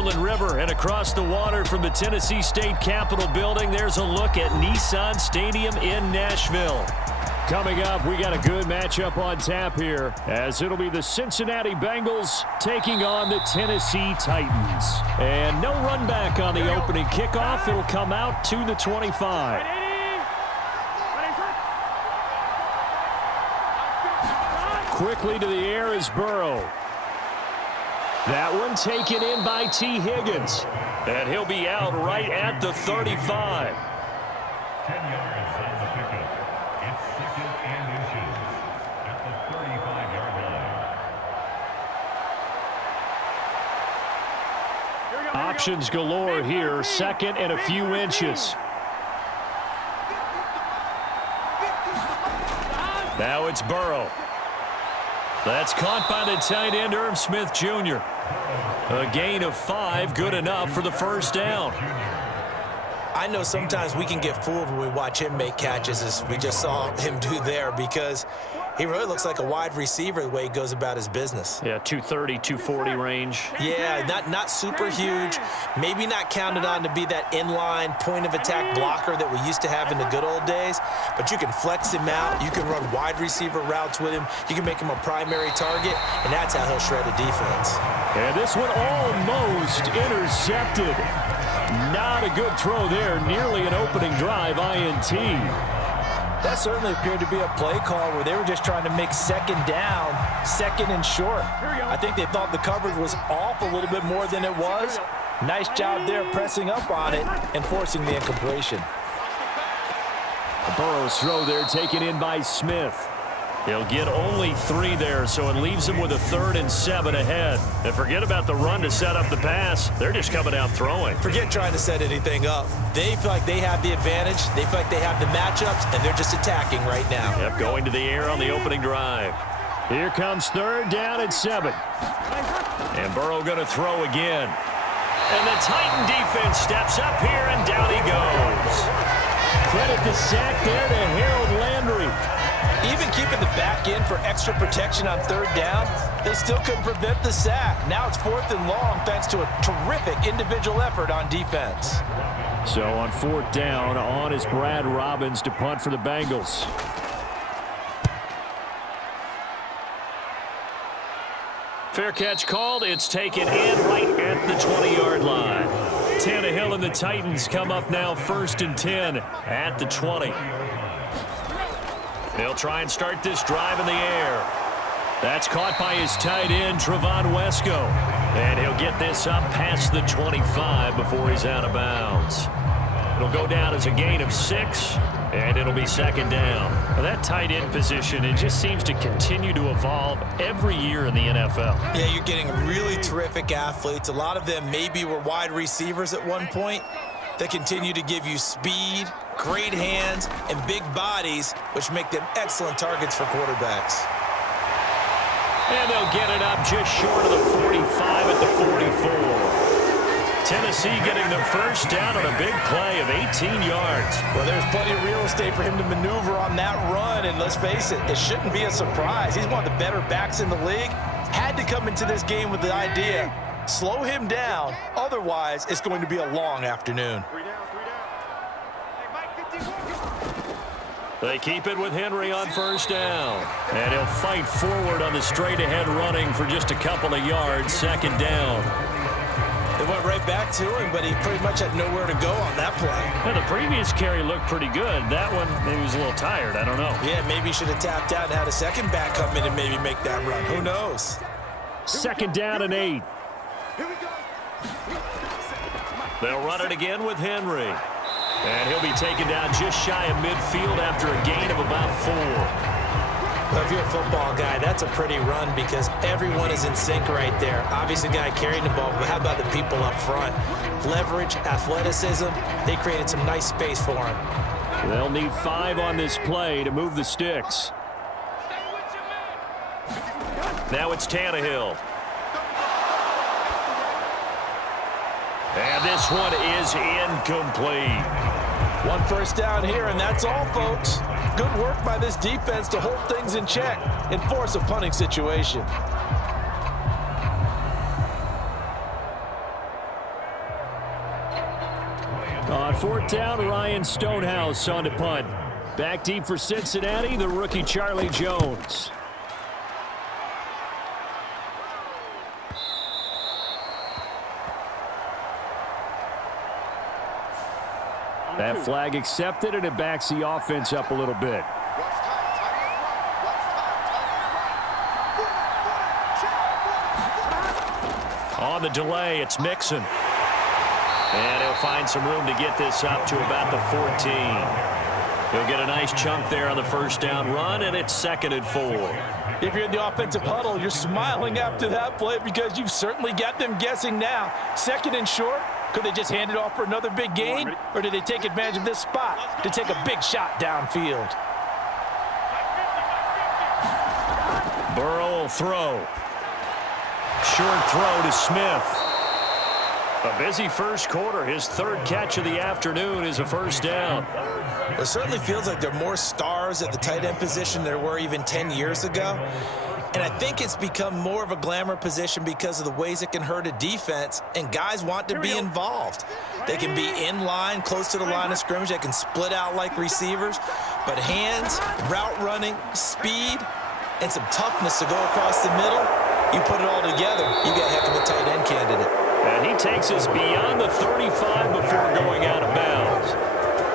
Cumberland River and across the water from the Tennessee State Capitol building, there's a look at Nissan Stadium in Nashville. Coming up, we got a good matchup on tap here, as it'll be the Cincinnati Bengals taking on the Tennessee Titans. And no run back on the opening kickoff. It'll come out to the 25. Quickly to the air is Burrow. That one taken in by T. Higgins. And he'll be out right at the 35. 10 yards on the pickup. It's second and inches at the 35-yard line. Options galore here. Second and a few inches. Now it's Burrow. That's caught by the tight end, Irv Smith Jr. A gain of 5, good enough for the first down. I know sometimes we can get fooled when we watch him make catches, as we just saw him do there, because he really looks like a wide receiver the way he goes about his business. Yeah, 230, 240 range. Yeah, not super huge. Maybe not counted on to be that inline point-of-attack blocker that we used to have in the good old days, but you can flex him out. You can run wide receiver routes with him. You can make him a primary target, and that's how he'll shred a defense. And this one almost intercepted. Not a good throw there. Nearly an opening drive INT. That certainly appeared to be a play call where they were just trying to make second down, second and short. I think they thought the coverage was off a little bit more than it was. Nice job there pressing up on it and forcing the incompletion. Burrow's throw there taken in by Smith. He'll get only 3 there, so it leaves him with a 3rd and 7 ahead. And forget about the run to set up the pass. They're just coming out throwing. Forget trying to set anything up. They feel like they have the advantage. They feel like they have the matchups, and they're just attacking right now. Yep, going to the air on the opening drive. Here comes 3rd down and 7. And Burrow going to throw again. And the Titan defense steps up here, and down he goes. Credit the sack there to Harold Landry. Even keeping the back end for extra protection on 3rd down, they still couldn't prevent the sack. Now it's 4th and long thanks to a terrific individual effort on defense. So on 4th down, on is Brad Robbins to punt for the Bengals. Fair catch called. It's taken in right at the 20-yard line. Tannehill and the Titans come up now 1st and 10 at the 20. They'll try and start this drive in the air. That's caught by his tight end, Trevon Wesco. And he'll get this up past the 25 before he's out of bounds. It'll go down as a gain of 6, and it'll be 2nd down. Now that tight end position, it just seems to continue to evolve every year in the NFL. Yeah, you're getting really terrific athletes. A lot of them maybe were wide receivers at one point. They continue to give you speed, great hands, and big bodies, which make them excellent targets for quarterbacks. And they'll get it up just short of the 45 at the 44. Tennessee getting the first down on a big play of 18 yards. Well, there's plenty of real estate for him to maneuver on that run, and let's face it, it shouldn't be a surprise. He's one of the better backs in the league. Had to come into this game with the idea, slow him down, otherwise it's going to be a long afternoon. They keep it with Henry on 1st down. And he'll fight forward on the straight-ahead running for just a couple of yards, 2nd down. They went right back to him, but he pretty much had nowhere to go on that play. And the previous carry looked pretty good. That one, maybe he was a little tired. I don't know. Yeah, maybe he should have tapped out and had a second back come in and maybe make that run. Who knows? 2nd down and 8. They'll run it again with Henry. And he'll be taken down just shy of midfield after a gain of about 4. Well, if you're a football guy, that's a pretty run because everyone is in sync right there. Obviously, the guy carrying the ball, but how about the people up front? Leverage, athleticism, they created some nice space for him. They'll need 5 on this play to move the sticks. Now it's Tannehill. And this one is incomplete. 1 first down here, and that's all, folks. Good work by this defense to hold things in check and force a punting situation. On fourth down, Ryan Stonehouse on to punt. Back deep for Cincinnati, the rookie Charlie Jones. That flag accepted, and it backs the offense up a little bit. On the delay, it's Mixon. And he'll find some room to get this up to about the 14. He'll get a nice chunk there on the first down run, and it's 2nd and 4. If you're in the offensive huddle, you're smiling after that play because you've certainly got them guessing now. 2nd and short. Could they just hand it off for another big gain? Or did they take advantage of this spot to take a big shot downfield? Burrow will throw. Short throw to Smith. A busy first quarter. His 3rd catch of the afternoon is a first down. It certainly feels like there are more stars at the tight end position than there were even 10 years ago. And I think it's become more of a glamour position because of the ways it can hurt a defense, and guys want to be involved. They can be in line, close to the line of scrimmage. They can split out like receivers. But hands, route running, speed, and some toughness to go across the middle, you put it all together, you got a heck of a tight end candidate. And he takes us beyond the 35 before going out of bounds.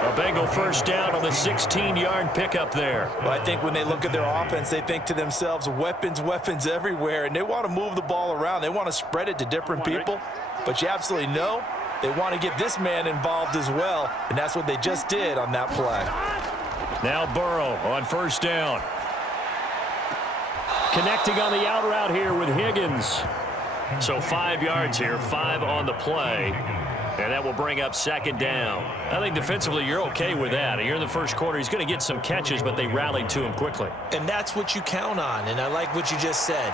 A Bengal first down on the 16-yard pickup there. Well, I think when they look at their offense, they think to themselves, weapons, weapons everywhere, and they want to move the ball around. They want to spread it to different people, but you absolutely know they want to get this man involved as well, and that's what they just did on that play. Now Burrow on first down. Connecting on the out route here with Higgins. So 5 yards here, 5 on the play. And that will bring up 2nd down. I think defensively you're okay with that. Here in the first quarter, he's going to get some catches, but they rallied to him quickly. And that's what you count on, and I like what you just said.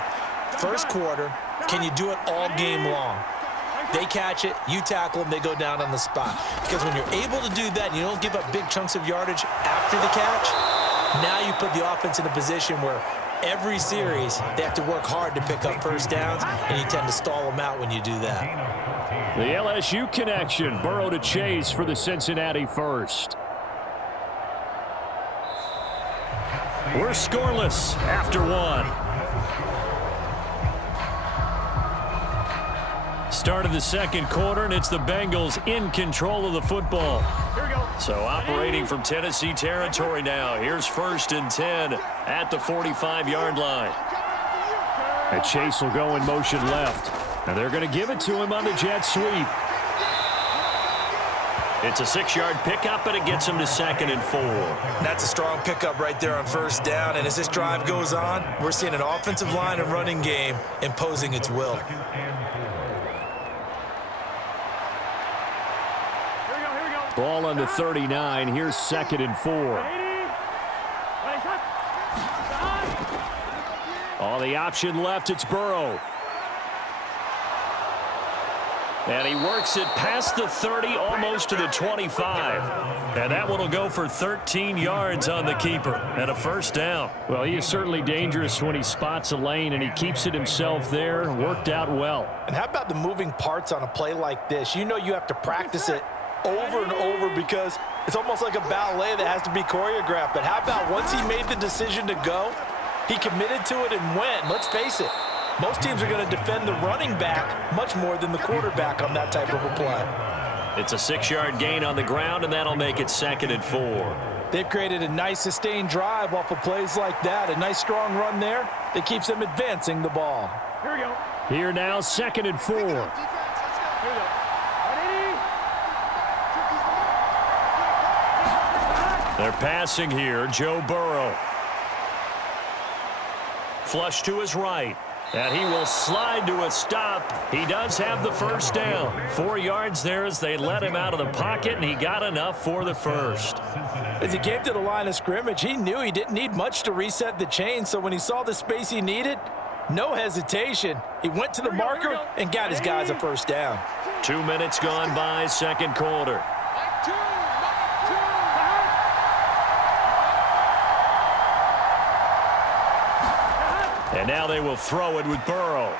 First quarter, can you do it all game long? They catch it, you tackle them, they go down on the spot. Because when you're able to do that and you don't give up big chunks of yardage after the catch, now you put the offense in a position where every series they have to work hard to pick up first downs, and you tend to stall them out when you do that. The LSU connection, Burrow to Chase for the Cincinnati first. We're scoreless after 1. Start of the second quarter, and it's the Bengals in control of the football. Here we go. So operating from Tennessee territory now. Here's 1st and 10 at the 45-yard line. And Chase will go in motion left. And they're going to give it to him on the jet sweep. It's a 6-yard pickup, and it gets him to 2nd and 4. That's a strong pickup right there on first down. And as this drive goes on, we're seeing an offensive line and running game imposing its will. Ball on the 39. Here's 2nd and 4. On the option left, it's Burrow. And he works it past the 30, almost to the 25. And that one will go for 13 yards on the keeper and a first down. Well, he is certainly dangerous when he spots a lane, and he keeps it himself there. Worked out well. And how about the moving parts on a play like this? You know you have to practice it over and over because it's almost like a ballet that has to be choreographed. But how about once he made the decision to go, he committed to it and went. Let's face it. Most teams are going to defend the running back much more than the quarterback on that type of a play. It's a 6-yard gain on the ground, and that'll make it 2nd and 4. They've created a nice sustained drive off of plays like that. A nice strong run there that keeps them advancing the ball. Here we go. Here now, 2nd and 4. They're passing here. Joe Burrow. Flush to his right. And he will slide to a stop. He does have the first down. 4 yards there as they let him out of the pocket, and he got enough for the first. As he came to the line of scrimmage, he knew he didn't need much to reset the chain, so when he saw the space he needed, no hesitation. He went to the marker and got his guys a first down. 2 minutes gone by, second quarter. And now they will throw it with Burrow.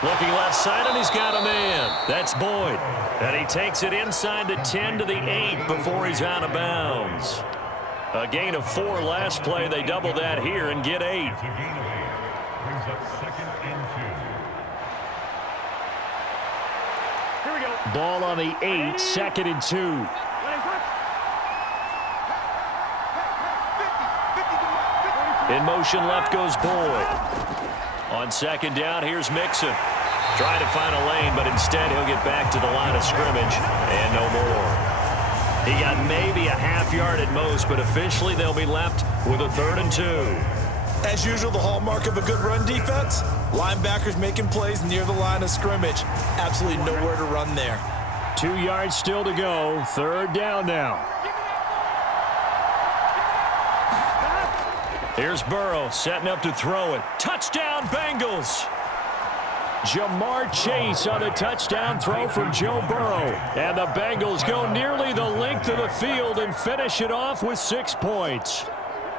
Looking left side, and he's got a man. That's Boyd. And he takes it inside the 10 to the 8 before he's out of bounds. A gain of 4 last play. They double that here and get 8. It's a gain of 8. Brings up 2nd and 2. Here we go. Ball on the 8, 2nd and 2. In motion left goes Boyd. On 2nd down, here's Mixon. Trying to find a lane, but instead he'll get back to the line of scrimmage and no more. He got maybe a half yard at most, but officially they'll be left with a 3rd and 2. As usual, the hallmark of a good run defense, linebackers making plays near the line of scrimmage. Absolutely nowhere to run there. 2 yards still to go. 3rd down now. Here's Burrow setting up to throw it. Touchdown, Bengals! Jamar Chase on a touchdown throw from Joe Burrow. And the Bengals go nearly the length of the field and finish it off with 6 points.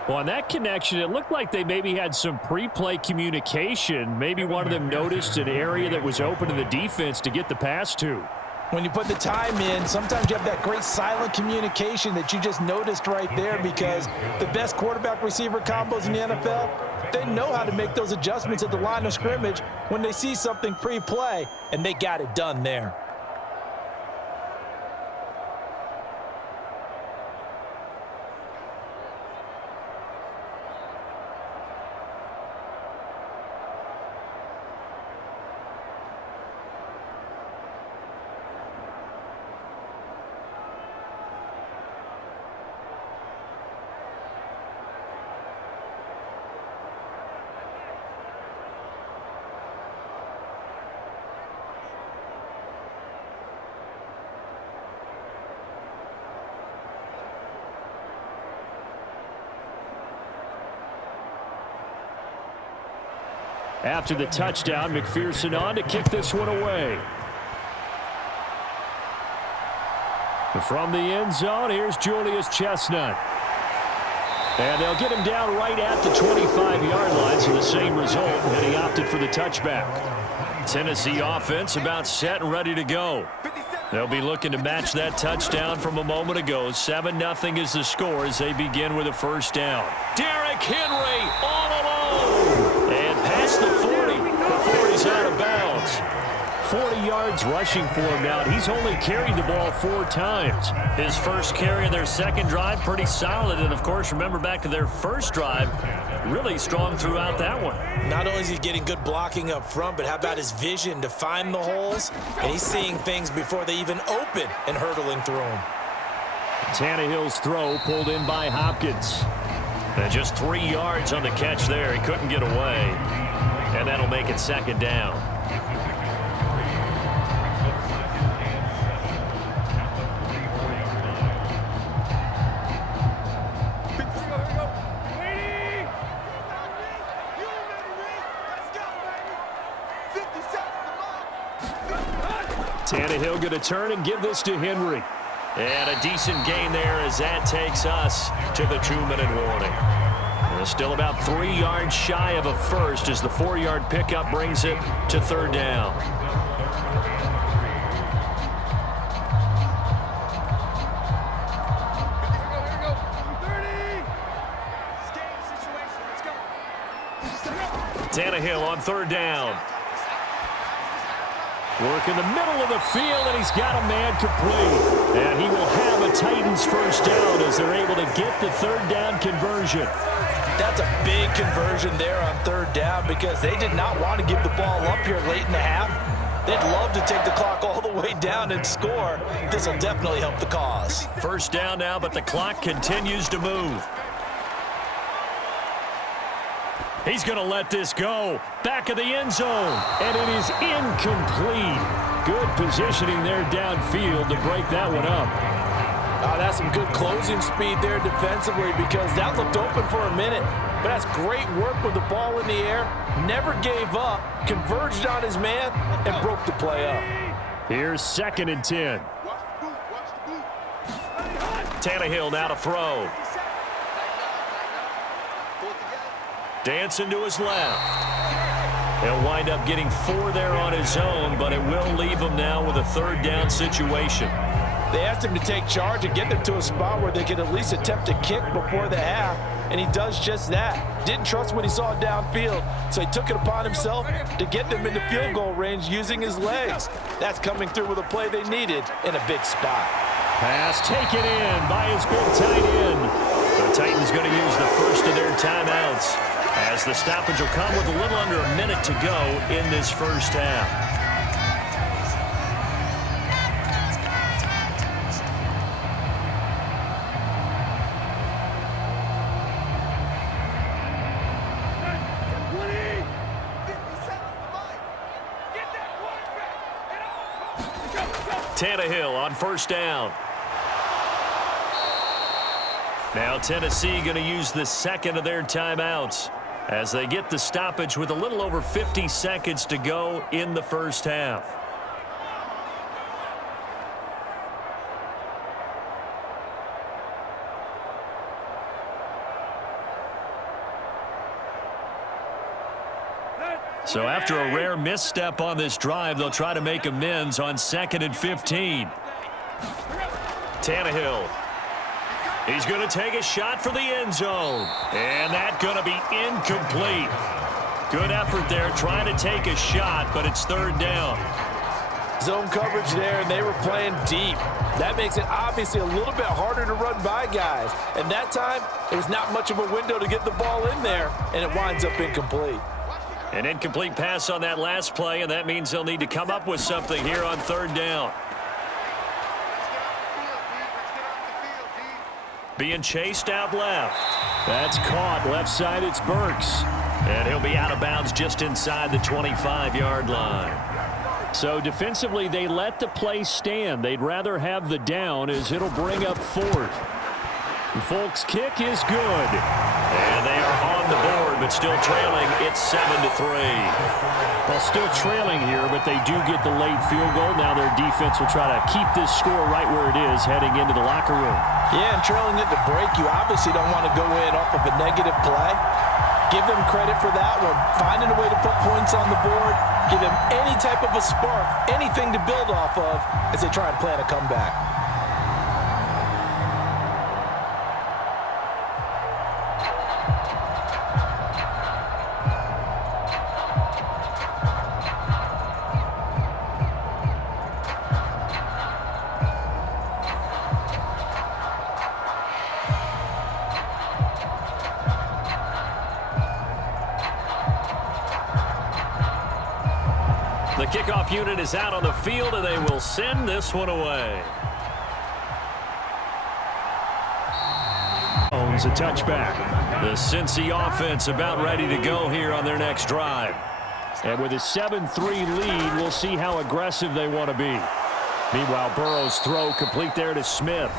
Well, on that connection, it looked like they maybe had some pre-play communication. Maybe one of them noticed an area that was open to the defense to get the pass to. When you put the time in, sometimes you have that great silent communication that you just noticed right there, because the best quarterback-receiver combos in the NFL, they know how to make those adjustments at the line of scrimmage when they see something pre-play, and they got it done there. After the touchdown, McPherson on to kick this one away. From the end zone, here's Julius Chestnut. And they'll get him down right at the 25-yard line, so the same result, and he opted for the touchback. Tennessee offense about set and ready to go. They'll be looking to match that touchdown from a moment ago. 7-0 is the score as they begin with a 1st down. Derrick Henry all alone. And past the 40 before he's out of bounds. 40 yards rushing for him now. He's only carried the ball 4 times. His first carry of their 2nd drive, pretty solid. And, of course, remember back to their 1st drive, really strong throughout that one. Not only is he getting good blocking up front, but how about his vision to find the holes? And he's seeing things before they even open and hurdling through them. Tannehill's throw pulled in by Hopkins. And just 3 yards on the catch there. He couldn't get away. And that'll make it 2nd down. Tannehill going to turn and give this to Henry. And a decent gain there as that takes us to the 2-minute warning. And still about 3 yards shy of a first as the 4-yard pickup brings it to 3rd down. Tannehill on 3rd down. Work in the middle of the field, and he's got a man complete. And he will have a Titans 1st down as they're able to get the 3rd down conversion. That's a big conversion there on 3rd down, because they did not want to give the ball up here late in the half. They'd love to take the clock all the way down and score. This will definitely help the cause. 1st down now, but the clock continues to move. He's going to let this go. Back of the end zone. And it is incomplete. Good positioning there downfield to break that one up. That's some good closing speed there defensively, because that looked open for a minute. But that's great work with the ball in the air. Never gave up. Converged on his man and broke the play up. Here's 2nd and 10. Tannehill now to throw. Dancing to his left. He'll wind up getting 4 there on his own, but it will leave him now with a 3rd down situation. They asked him to take charge and get them to a spot where they could at least attempt a kick before the half, and he does just that. Didn't trust what he saw downfield, so he took it upon himself to get them into field goal range using his legs. That's coming through with a play they needed in a big spot. Pass taken in by his big tight end. The Titans going to use the first of their timeouts, as the stoppage will come with a little under a minute to go in this first half. Tannehill on first down. Now Tennessee going to use the second of their timeouts as they get the stoppage with a little over 50 seconds to go in the first half. So after a rare misstep on this drive, they'll try to make amends on 2nd and 15. Tannehill. He's going to take a shot for the end zone. And that's going to be incomplete. Good effort there trying to take a shot, but it's 3rd down. Zone coverage there, and they were playing deep. That makes it obviously a little bit harder to run by guys. And that time, it was not much of a window to get the ball in there, and it winds up incomplete. An incomplete pass on that last play, and that means they'll need to come up with something here on 3rd down. Being chased out left. That's caught left side. It's Burks. And he'll be out of bounds just inside the 25-yard line. So defensively, they let the play stand. They'd rather have the down as it'll bring up 4th. Folks' kick is good. And they are on the board, but still trailing. It's 7-3. Well, still trailing here, but they do get the late field goal. Now their defense will try to keep this score right where it is heading into the locker room. Yeah, and trailing at the break, you obviously don't want to go in off of a negative play. Give them credit for that one. Finding a way to put points on the board. Give them any type of a spark, anything to build off of as they try and plan a comeback. The kickoff unit is out on the field, and they will send this one away. Owns a touchback. The Cincy offense about ready to go here on their next drive. And with a 7-3 lead, we'll see how aggressive they want to be. Meanwhile, Burrow's throw complete there to Smith.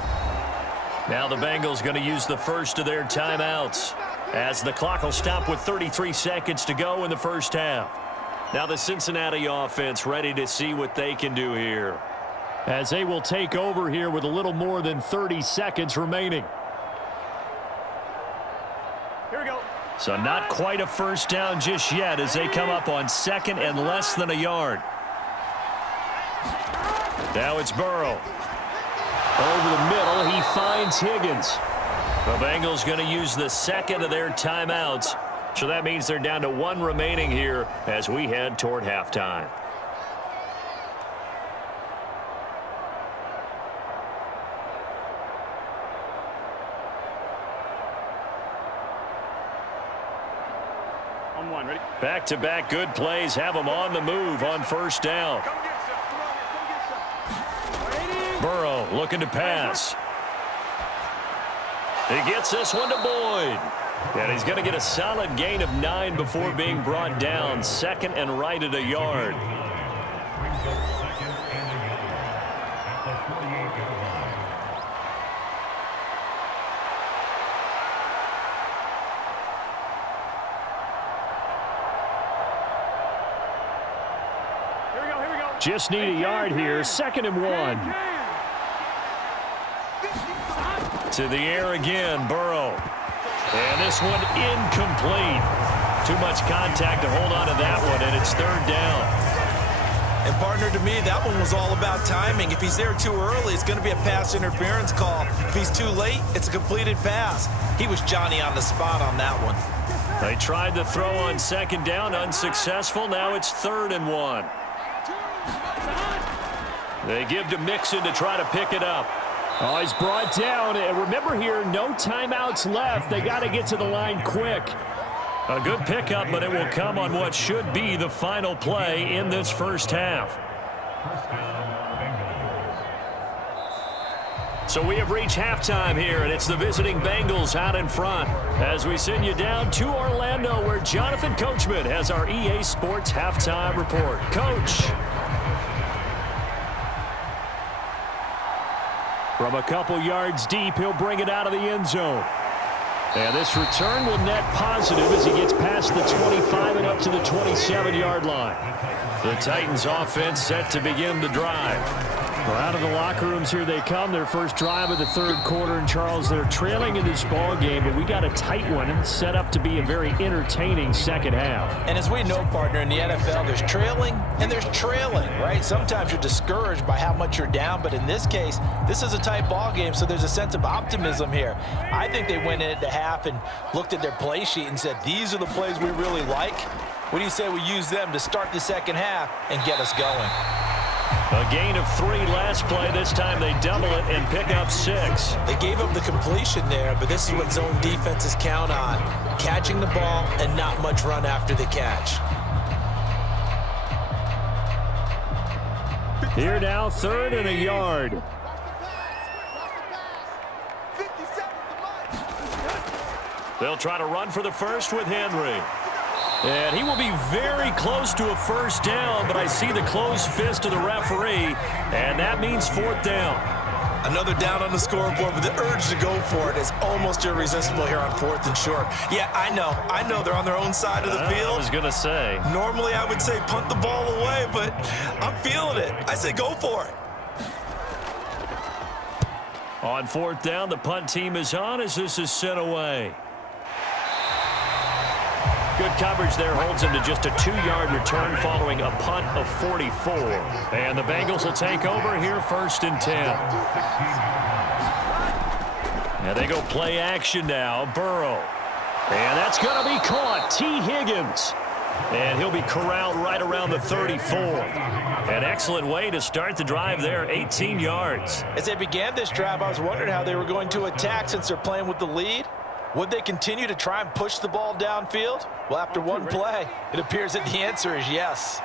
Now the Bengals going to use the first of their timeouts as the clock will stop with 33 seconds to go in the first half. Now the Cincinnati offense ready to see what they can do here, as they will take over here with a little more than 30 seconds remaining. Here we go. So not quite a first down just yet as they come up on 2nd and less than a yard. Now it's Burrow. Over the middle, he finds Higgins. The Bengals going to use the second of their timeouts. So that means they're down to 1 remaining here as we head toward halftime. On 1, ready? Back-to-back good plays have them on the move on first down. Burrow looking to pass. He gets this one to Boyd. And he's going to get a solid gain of 9 before being brought down. 2nd and right at a yard. Brings up 2nd and a yard at the 48-yard line. Here we go. Just need a yard here. 2nd and 1. To the air again, Burrow. And this one incomplete. Too much contact to hold on to that one, and it's third down. And partner, to me, that one was all about timing. If he's there too early, it's going to be a pass interference call. If he's too late, it's a completed pass. He was Johnny on the spot on that one. They tried to throw on second down, unsuccessful. Now it's 3rd and 1. They give to Mixon to try to pick it up. Oh, he's brought down. And remember here, no timeouts left. They got to get to the line quick. A good pickup, but it will come on what should be the final play in this first half. So we have reached halftime here, and it's the visiting Bengals out in front as we send you down to Orlando, where Jonathan Coachman has our EA Sports halftime report. Coach. From a couple yards deep, he'll bring it out of the end zone. And this return will net positive as he gets past the 25 and up to the 27-yard line. The Titans offense set to begin the drive. Well, out of the locker rooms here they come. Their first drive of the third quarter. And, Charles, they're trailing in this ball game, but we got a tight one set up to be a very entertaining second half. And as we know, partner, in the NFL, there's trailing and there's trailing, right? Sometimes you're discouraged by how much you're down, but in this case, this is a tight ball game, so there's a sense of optimism here. I think they went into half and looked at their play sheet and said, these are the plays we really like. What do you say we use them to start the second half and get us going? A gain of 3 last play. This time they double it and pick up 6. They gave up the completion there, but this is what zone defenses count on. Catching the ball and not much run after the catch. Here now, 3rd and a yard. They'll try to run for the first with Henry. And he will be very close to a first down, but I see the closed fist of the referee, and that means 4th down. Another down on the scoreboard, but the urge to go for it is almost irresistible here on 4th and short. Yeah, I know they're on their own side of the field. I was going to say. Normally I would say punt the ball away, but I'm feeling it. I say go for it. On 4th down, the punt team is on as this is sent away. Good coverage there holds him to just a 2-yard return following a punt of 44. And the Bengals will take over here 1st and 10. And they go play action now. Burrow. And that's going to be caught. T. Higgins. And he'll be corralled right around the 34. An excellent way to start the drive there, 18 yards. As they began this drive, I was wondering how they were going to attack since they're playing with the lead. Would they continue to try and push the ball downfield? Well, after one play, it appears that the answer is yes.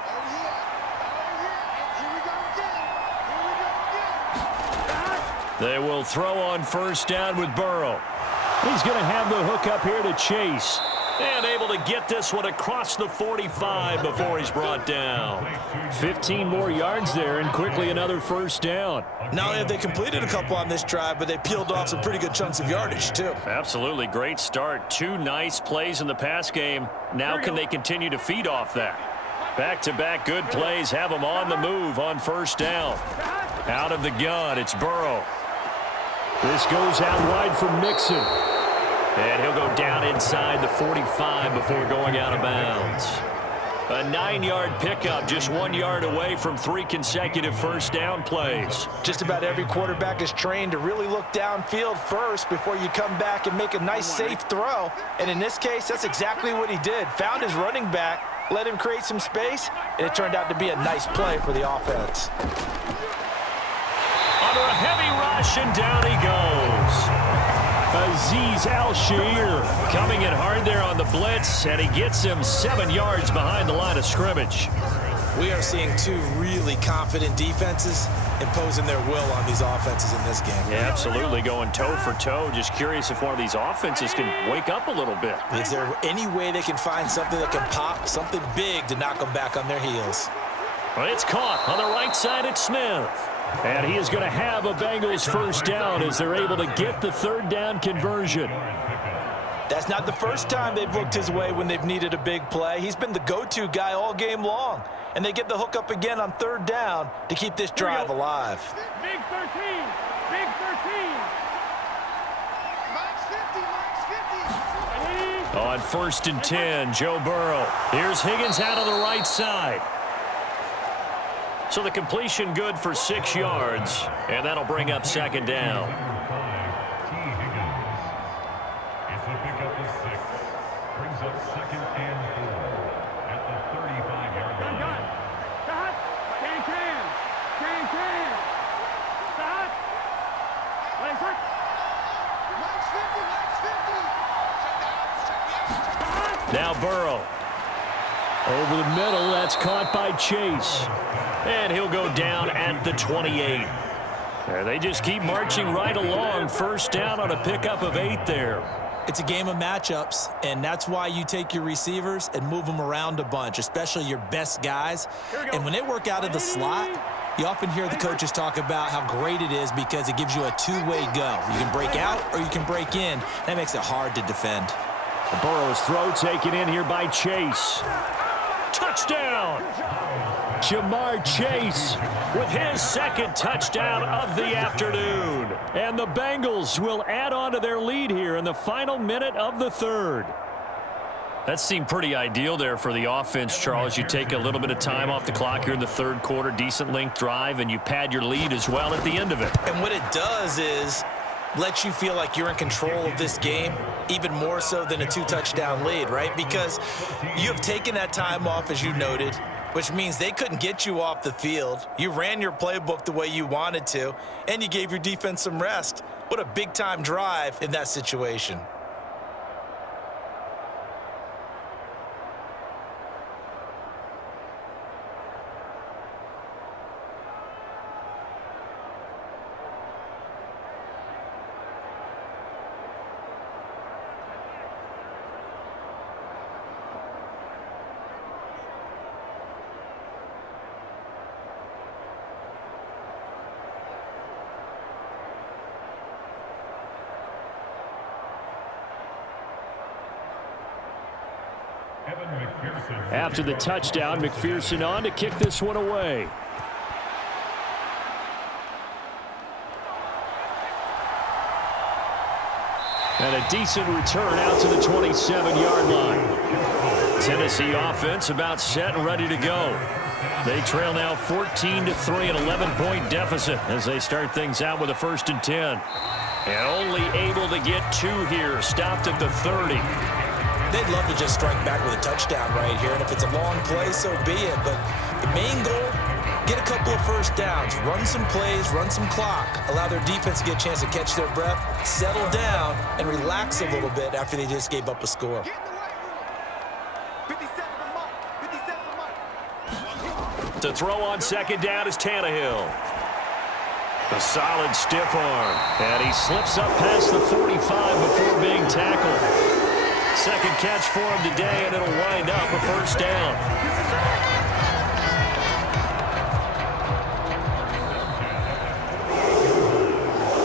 They will throw on 1st down with Burrow. He's going to have the hook up here to Chase. And able to get this one across the 45 before he's brought down. 15 more yards there and quickly another 1st down. Not only have they completed a couple on this drive, but they peeled off some pretty good chunks of yardage too. Absolutely great start. 2 nice plays in the pass game. Now can they continue to feed off that? Back-to-back good plays have them on the move on 1st down. Out of the gun, it's Burrow. This goes out wide for Mixon. And he'll go down inside the 45 before going out of bounds. A 9-yard pickup, just 1 yard away from 3 consecutive 1st down plays. Just about every quarterback is trained to really look downfield first before you come back and make a nice, safe throw. And in this case, that's exactly what he did. Found his running back, let him create some space, and it turned out to be a nice play for the offense. Under a heavy rush, and down he goes. Azeez Al-Shaair coming in hard there on the blitz, and he gets him 7 yards behind the line of scrimmage. We are seeing 2 really confident defenses imposing their will on these offenses in this game. Yeah, absolutely, going toe for toe. Just curious if one of these offenses can wake up a little bit. Is there any way they can find something that can pop, something big to knock them back on their heels? Well, it's caught on the right side. It's Smith. And he is going to have a Bengals 1st down as they're able to get the 3rd down conversion. That's not the first time they've looked his way when they've needed a big play. He's been the go-to guy all game long. And they get the hook up again on 3rd down to keep this drive alive. Big 13. Big 13. Max 50. Max 50. On 1st and 10, Joe Burrow. Here's Higgins out on the right side. So the completion good for 6 yards, and that'll bring up 2nd down. It's a pickup of 6. Brings up 2nd and 4 at the 35-yard line. Now Burrow. Over the middle, that's caught by Chase. And he'll go down at the 28. They just keep marching right along. 1st down on a pickup of 8 there. It's a game of matchups, and that's why you take your receivers and move them around a bunch, especially your best guys. And when they work out of the slot, you often hear the coaches talk about how great it is because it gives you a two-way go. You can break out or you can break in. That makes it hard to defend. Burrow's throw taken in here by Chase. Touchdown! Jamar Chase with his 2nd touchdown of the afternoon. And the Bengals will add on to their lead here in the final minute of the 3rd. That seemed pretty ideal there for the offense, Charles. You take a little bit of time off the clock here in the 3rd quarter, decent length drive, and you pad your lead as well at the end of it. And what it does is let you feel like you're in control of this game, even more so than a 2-touchdown lead, right? Because you have taken that time off, as you noted, which means they couldn't get you off the field. You ran your playbook the way you wanted to, and you gave your defense some rest. What a big-time drive in that situation. After the touchdown, McPherson on to kick this one away. And a decent return out to the 27-yard line. Tennessee offense about set and ready to go. They trail now 14-3, an 11-point deficit as they start things out with a 1st and 10. And only able to get 2 here, stopped at the 30. They'd love to just strike back with a touchdown right here, and if it's a long play, so be it. But the main goal, get a couple of 1st downs, run some plays, run some clock, allow their defense to get a chance to catch their breath, settle down, and relax a little bit after they just gave up a score. To throw on 2nd down is Tannehill. A solid stiff arm, and he slips up past the 45 before being tackled. 2nd catch for him today, and it'll wind up a 1st down.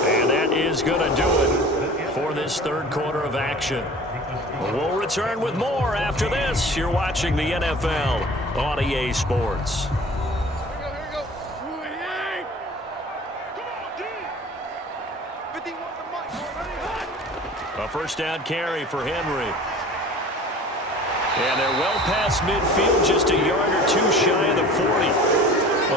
And that is going to do it for this 3rd quarter of action. We'll return with more after this. You're watching the NFL on EA Sports. A 1st down carry for Henry. And they're well past midfield, just a yard or 2 shy of the 40.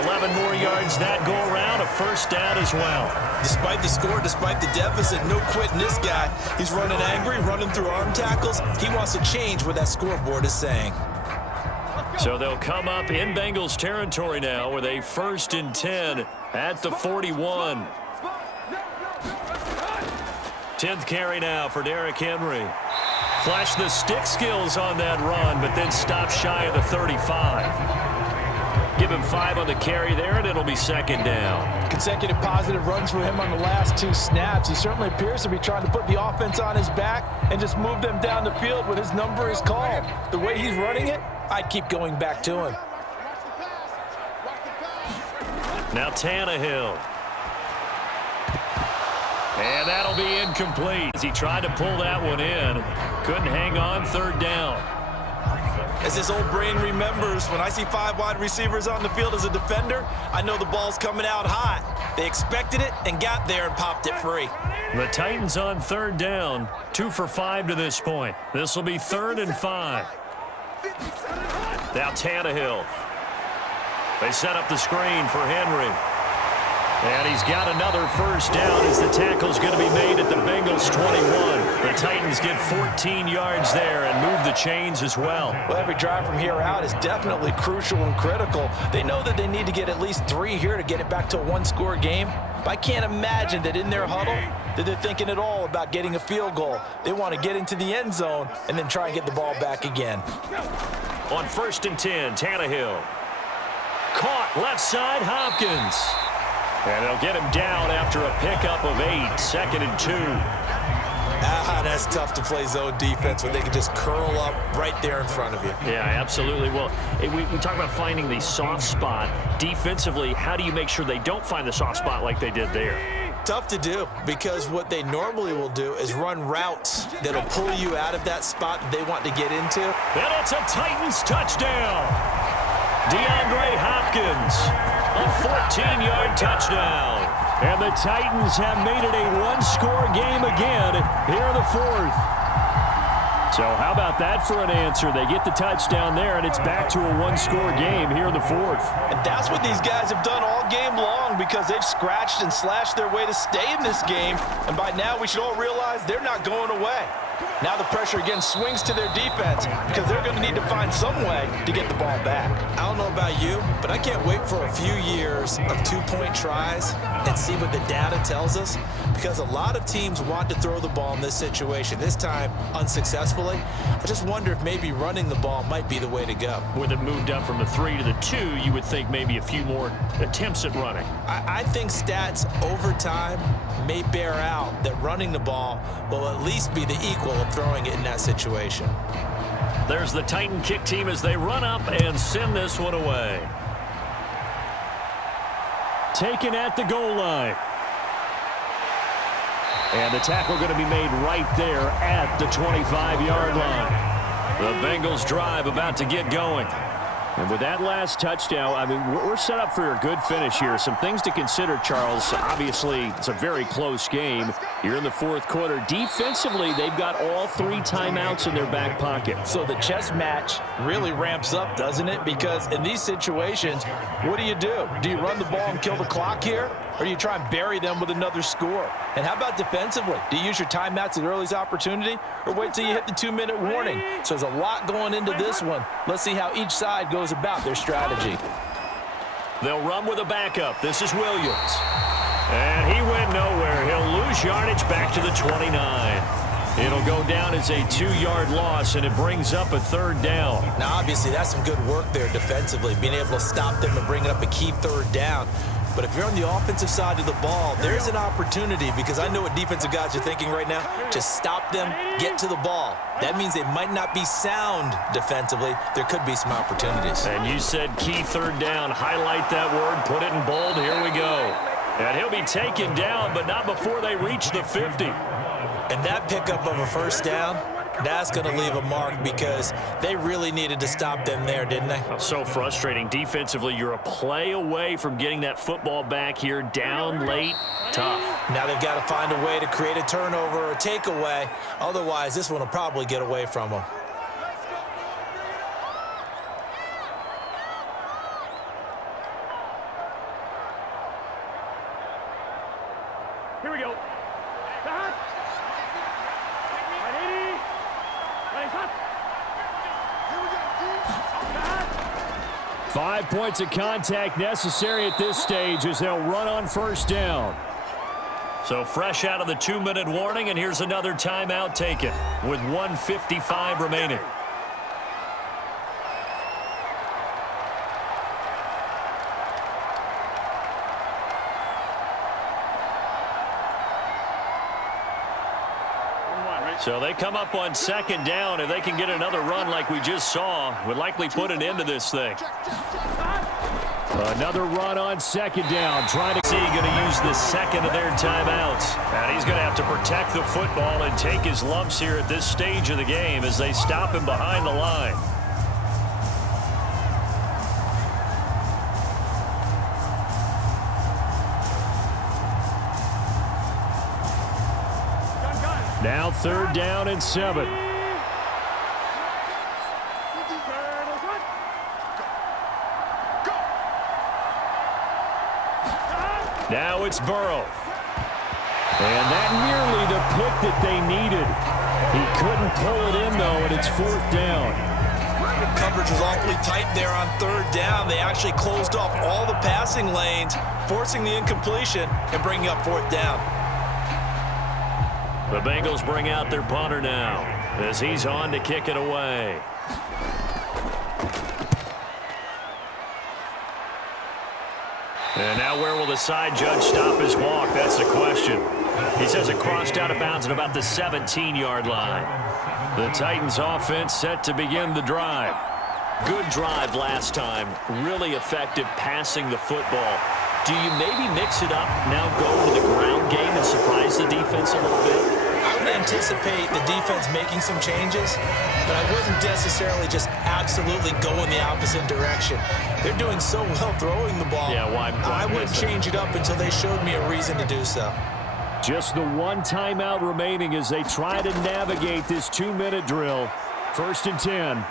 11 more yards that go around, a 1st down as well. Despite the score, despite the deficit, no quitting this guy. He's running angry, running through arm tackles. He wants to change what that scoreboard is saying. So they'll come up in Bengals territory now with a 1st and 10 at the 41. 10th carry now for Derrick Henry. Flash the stick skills on that run, but then stop shy of the 35. Give him 5 on the carry there, and it'll be 2nd down. Consecutive positive runs for him on the last 2 snaps. He certainly appears to be trying to put the offense on his back and just move them down the field when his number is called. The way he's running it, I'd keep going back to him. Now Tannehill. And that'll be incomplete as he tried to pull that one in. Couldn't hang on, 3rd down. As his old brain remembers, when I see 5 wide receivers on the field as a defender, I know the ball's coming out hot. They expected it and got there and popped it free. The Titans on third down, 2 for 5 to this point. This will be 3rd and 5. Now Tannehill. They set up the screen for Henry. And he's got another first down as the tackle's going to be made at the Bengals 21. The Titans get 14 yards there and move the chains as well. Well, every drive from here out is definitely crucial and critical. They know that they need to get at least 3 here to get it back to a one-score game. But I can't imagine that in their huddle that they're thinking at all about getting a field goal. They want to get into the end zone and then try and get the ball back again. On 1st and 10, Tannehill. Caught left side, Hopkins. And they'll get him down after a pickup of 8, 2nd and 2. That's tough to play zone defense when they can just curl up right there in front of you. Yeah, absolutely. Well, we talk about finding the soft spot. Defensively, how do you make sure they don't find the soft spot like they did there? Tough to do, because what they normally will do is run routes that'll pull you out of that spot that they want to get into. And it's a Titans touchdown. DeAndre Hopkins, a 14-yard touchdown. And the Titans have made it a one-score game again here in the 4th. So how about that for an answer? They get the touchdown there, and it's back to a one-score game here in the 4th. And that's what these guys have done all game long, because they've scratched and slashed their way to stay in this game. And by now, we should all realize they're not going away. Now the pressure again swings to their defense, because they're going to need to find some way to get the ball back. I don't know about you, but I can't wait for a few years of 2-point tries and see what the data tells us, because a lot of teams want to throw the ball in this situation, this time unsuccessfully. I just wonder if maybe running the ball might be the way to go. With it moved up from the 3 to the 2, you would think maybe a few more attempts at running. I think stats over time may bear out that running the ball will at least be the equal of throwing it in that situation. There's the Titan kick team as they run up and send this one away. Taken at the goal line. And the tackle going to be made right there at the 25-yard line. The Bengals drive about to get going. And with that last touchdown, I mean, we're set up for a good finish here. Some things to consider, Charles. Obviously, it's a very close game. You're in the 4th quarter. Defensively, they've got all 3 timeouts in their back pocket. So the chess match really ramps up, doesn't it? Because in these situations, what do? Do you run the ball and kill the clock here? Or do you try and bury them with another score? And how about defensively? Do you use your timeouts at earliest opportunity, or wait till you hit the 2-minute warning? So there's a lot going into this one. Let's see how each side goes about their strategy. They'll run with a backup. This is Williams. And he went nowhere. He'll lose yardage back to the 29. It'll go down as a 2-yard loss, and it brings up a 3rd down. Now, obviously, that's some good work there defensively, being able to stop them and bring up a key 3rd down. But if you're on the offensive side of the ball, there's an opportunity, because I know what defensive guys are thinking right now. Just stop them, get to the ball. That means they might not be sound defensively. There could be some opportunities. And you said key 3rd down. Highlight that word, put it in bold. Here we go. And he'll be taken down, but not before they reach the 50. And that pickup of a 1st down, that's going to leave a mark, because they really needed to stop them there, didn't they? So frustrating. Defensively, you're a play away from getting that football back here, down late, tough. Now they've got to find a way to create a turnover or a takeaway. Otherwise, this one will probably get away from them. Here we go. 5 points of contact necessary at this stage as they'll run on 1st down. So fresh out of the 2-minute warning, and here's another timeout taken with 1:55 remaining. So they come up on 2nd down. If they can get another run like we just saw, would likely put an end to this thing. Another run on 2nd down. Trying to see, going to use the 2nd of their timeouts. And he's going to have to protect the football and take his lumps here at this stage of the game as they stop him behind the line. Now 3rd down and 7. Now it's Burrow. And that nearly the pick that they needed. He couldn't pull it in, though, and it's 4th down. The coverage was awfully tight there on 3rd down. They actually closed off all the passing lanes, forcing the incompletion and bringing up 4th down. The Bengals bring out their punter now as he's on to kick it away. And now where will the side judge stop his walk? That's the question. He says it crossed out of bounds at about the 17-yard line. The Titans offense set to begin the drive. Good drive last time. Really effective passing the football. Do you maybe mix it up, now go to the ground game and surprise the defense a little bit? I would anticipate the defense making some changes, but I wouldn't necessarily just absolutely go in the opposite direction. They're doing so well throwing the ball. Yeah, why I wouldn't change it up until they showed me a reason to do so. Just the one timeout remaining as they try to navigate this 2-minute drill. 1st and 10.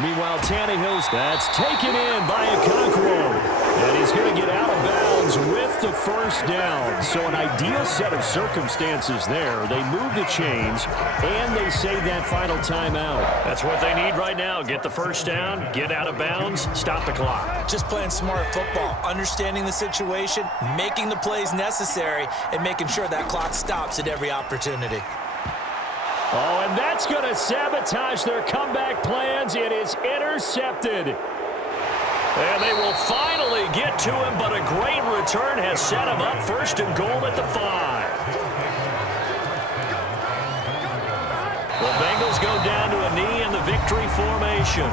Meanwhile, Tannehill's that's taken in by Okonkwo. And he's going to get out of bounds with the 1st down. So an ideal set of circumstances there. They move the chains, and they save that final timeout. That's what they need right now. Get the 1st down, get out of bounds, stop the clock. Just playing smart football, understanding the situation, making the plays necessary, and making sure that clock stops at every opportunity. Oh, and that's going to sabotage their comeback plans. It is intercepted. And they will finally get to him, but a great return has set him up 1st and goal at the 5. The Bengals go down to a knee in the victory formation.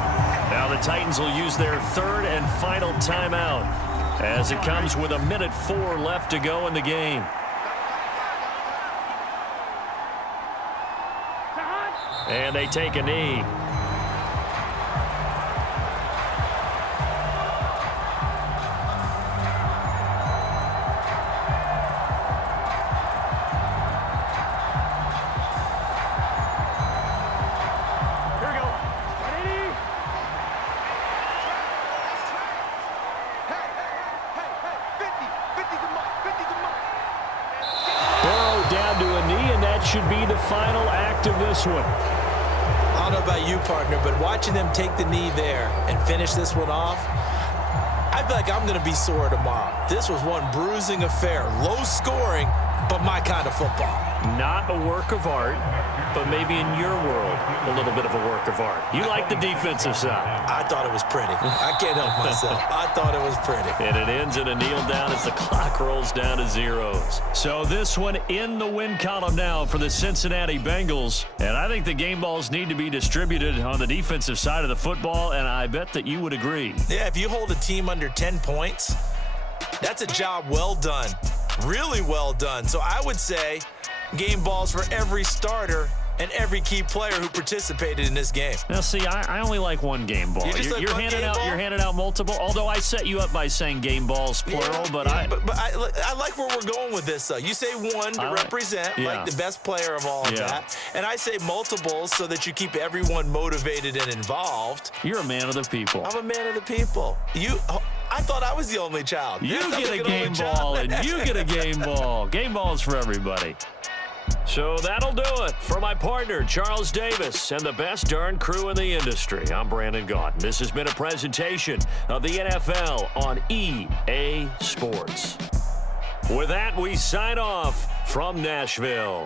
Now the Titans will use their 3rd and final timeout as it comes with 1:04 left to go in the game. And they take a knee. Down to a knee, and that should be the final act of this one. I don't know about you, partner, but watching them take the knee there and finish this one off, I feel like I'm going to be sore tomorrow. This was one bruising affair. Low scoring, but my kind of football. Not a work of art, but maybe in your world, a little bit of a work of art. You like the defensive side. I thought it was pretty. I can't help myself. I thought it was pretty. And it ends in a kneel down as the clock rolls down to zeros. So this one in the win column now for the Cincinnati Bengals. And I think the game balls need to be distributed on the defensive side of the football, and I bet that you would agree. Yeah, if you hold a team under 10 points, that's a job well done. Really well done. So I would say game balls for every starter and every key player who participated in this game. Now, see, I only like one game ball. You're handing out multiple. Although I set you up by saying game balls plural, but I like where we're going with this. Though you say one to represent like the best player of all of that, and I say multiples so that you keep everyone motivated and involved. You're a man of the people. I'm a man of the people. I thought I was the only child. You get a game ball, and you get a game ball. Game balls for everybody. So that'll do it for my partner, Charles Davis, and the best darn crew in the industry. I'm Brandon Gaudin. This has been a presentation of the NFL on EA Sports. With that, we sign off from Nashville.